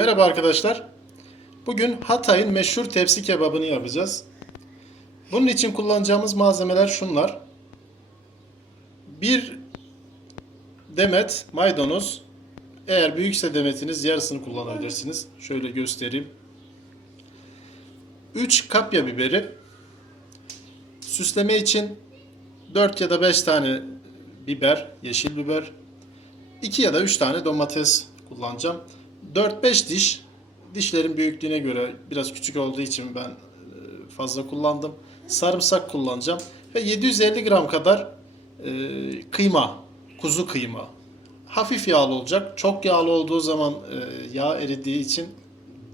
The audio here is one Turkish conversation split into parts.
Merhaba arkadaşlar. Bugün Hatay'ın meşhur tepsi kebabını yapacağız. Bunun için kullanacağımız malzemeler şunlar. Bir demet maydanoz. Eğer büyükse demetiniz yarısını kullanabilirsiniz. Şöyle göstereyim. 3 kapya biberi. Süsleme için 4 ya da 5 tane biber, yeşil biber. 2 ya da 3 tane domates kullanacağım. 4-5 diş. Dişlerin büyüklüğüne göre biraz küçük olduğu için ben e, fazla kullandım. Sarımsak kullanacağım. Ve 750 gram kadar e, kıyma, kuzu kıyma. Hafif yağlı olacak. Çok yağlı olduğu zaman e, yağ eridiği için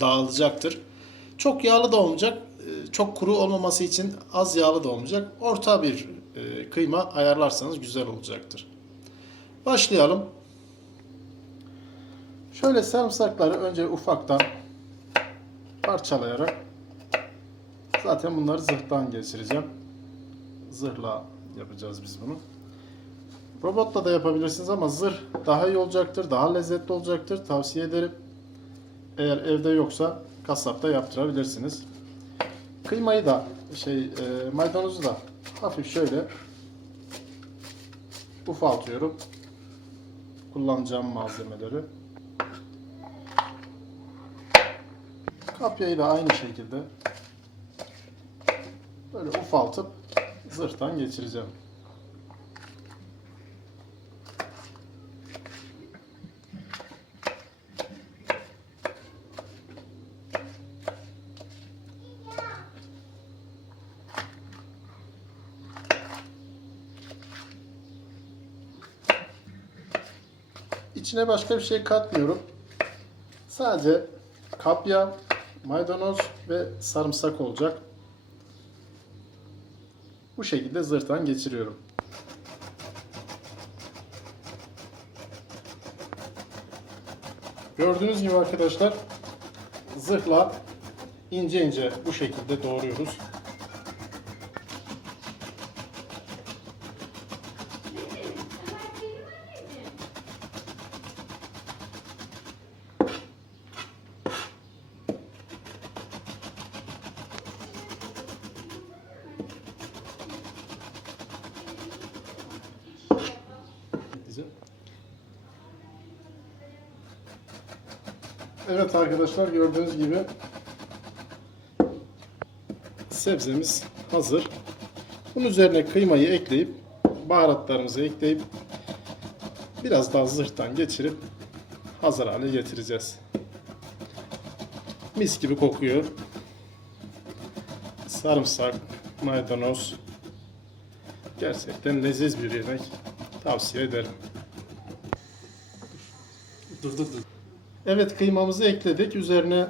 dağılacaktır. Çok yağlı da olmayacak. e, Çok kuru olmaması için az yağlı da olmayacak. Orta bir e, kıyma ayarlarsanız güzel olacaktır. Başlayalım. Şöyle sarımsakları önce ufaktan parçalayarak zaten bunları zırhtan geçireceğim. Zırhla yapacağız biz bunu. Robotla da yapabilirsiniz ama zırh daha iyi olacaktır, daha lezzetli olacaktır. Tavsiye ederim. Eğer evde yoksa kasapta yaptırabilirsiniz. Kıymayı da şey e, maydanozu da hafif şöyle ufaltıyorum. Kullanacağım malzemeleri. Kapyayı da aynı şekilde böyle ufaltıp zırhtan geçireceğim. İçine başka bir şey katmıyorum. Sadece kapya, maydanoz ve sarımsak olacak. Bu şekilde zırhtan geçiriyorum. Gördüğünüz gibi arkadaşlar zırhla ince ince bu şekilde doğruyoruz. Evet arkadaşlar gördüğünüz gibi sebzemiz hazır. Bunun üzerine kıymayı ekleyip baharatlarımızı ekleyip biraz daha zırhtan geçirip hazır hale getireceğiz. Mis gibi kokuyor. Sarımsak, maydanoz gerçekten leziz bir yemek. Tavsiye ederim. Dur dur dur. Evet kıymamızı ekledik. Üzerine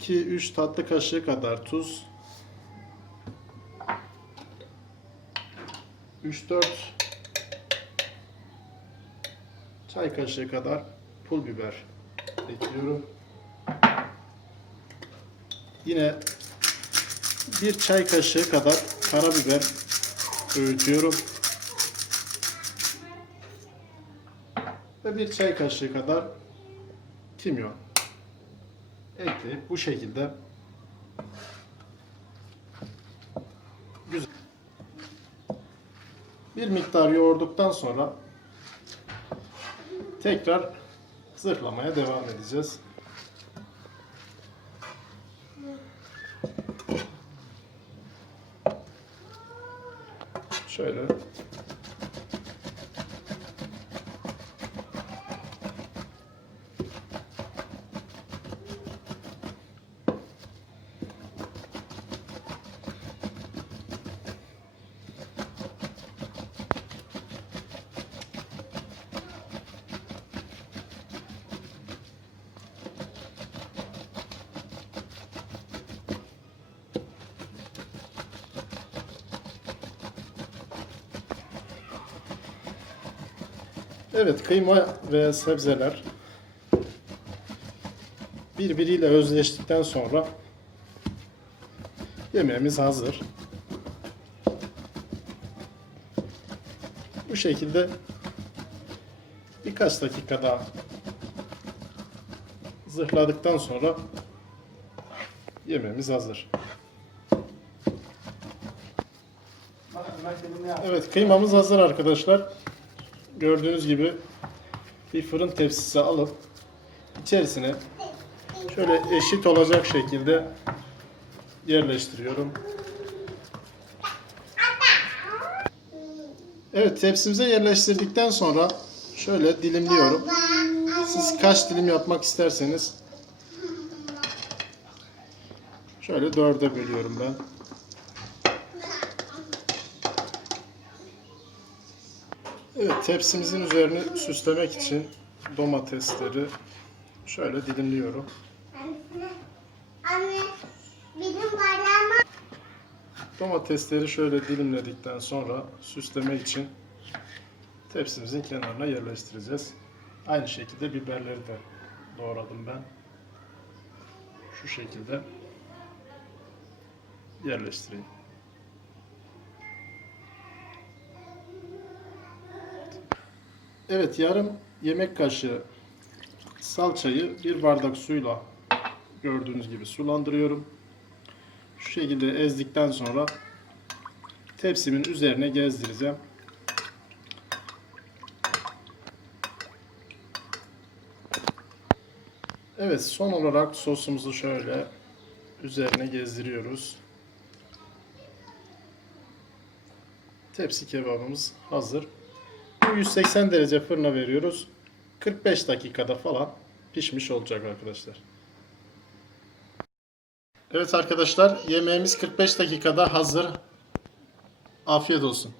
2-3 tatlı kaşığı kadar tuz. 3-4 çay kaşığı kadar pul biber ekliyorum. Yine bir çay kaşığı kadar karabiber öğütüyorum. ve bir çay kaşığı kadar kimyon ekleyip bu şekilde. Güzel. Bir miktar yoğurduktan sonra tekrar zırhlamaya devam edeceğiz. Şöyle Evet, kıyma ve sebzeler birbiriyle özleştikten sonra yemeğimiz hazır. Bu şekilde birkaç dakika daha zırhladıktan sonra yemeğimiz hazır. Evet kıymamız hazır arkadaşlar. Gördüğünüz gibi bir fırın tepsisi alıp içerisine şöyle eşit olacak şekilde yerleştiriyorum. Evet tepsimize yerleştirdikten sonra şöyle dilimliyorum. Siz kaç dilim yapmak isterseniz şöyle dörde bölüyorum ben. Evet tepsimizin üzerini süslemek için domatesleri şöyle dilimliyorum. Anne, benim bardağıma Domatesleri şöyle dilimledikten sonra süsleme için tepsimizin kenarına yerleştireceğiz. Aynı şekilde biberleri de doğradım ben. Şu şekilde yerleştireyim. Evet yarım yemek kaşığı salçayı bir bardak suyla gördüğünüz gibi sulandırıyorum. Şu şekilde ezdikten sonra tepsimin üzerine gezdireceğim. Evet son olarak sosumuzu şöyle üzerine gezdiriyoruz. Tepsi kebabımız hazır. Bu 180 derece fırına veriyoruz. 45 dakikada falan pişmiş olacak arkadaşlar. Evet arkadaşlar yemeğimiz 45 dakikada hazır. Afiyet olsun.